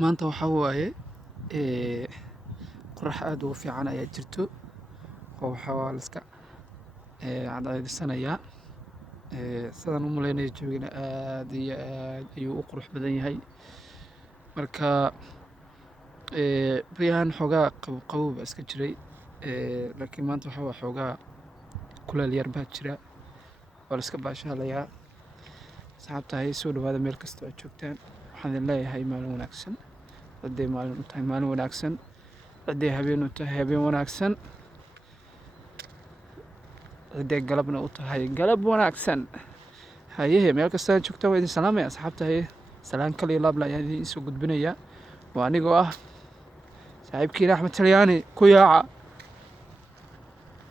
maanta waxaa waaye qorax aad ugu fiican ayaa jirto oo waxaa la iska cadceedsanayaa. Sidaan u maleynayo jawiga aad iyo aad ayuu u qurux badan yahay. Marka beryahan xoogaa qabow baa iska jiray, laakiin maanta waxaa waaye xoogaa kuleyl yar baa jira, waa la iska baashaalayaa. Asxaabtahay soo dhawaada meel kasta oo aad joogtaan, waxaan idin leeyahay maalin wanaagsan. Hadday maalin u tahay maalin wanaagsan, hadday habeen u tahay habeen wanaagsan, hadday galabna u tahay galab wanaagsan. Hayehe meel kasta aad joogtaan waa idin salaamaya asxaabtahay. Salaan kal iyo laab ayaan idiin soo gudbinayaa. Waa anigoo ah saaxiibkiina Axmed Talyaani ku yaaca.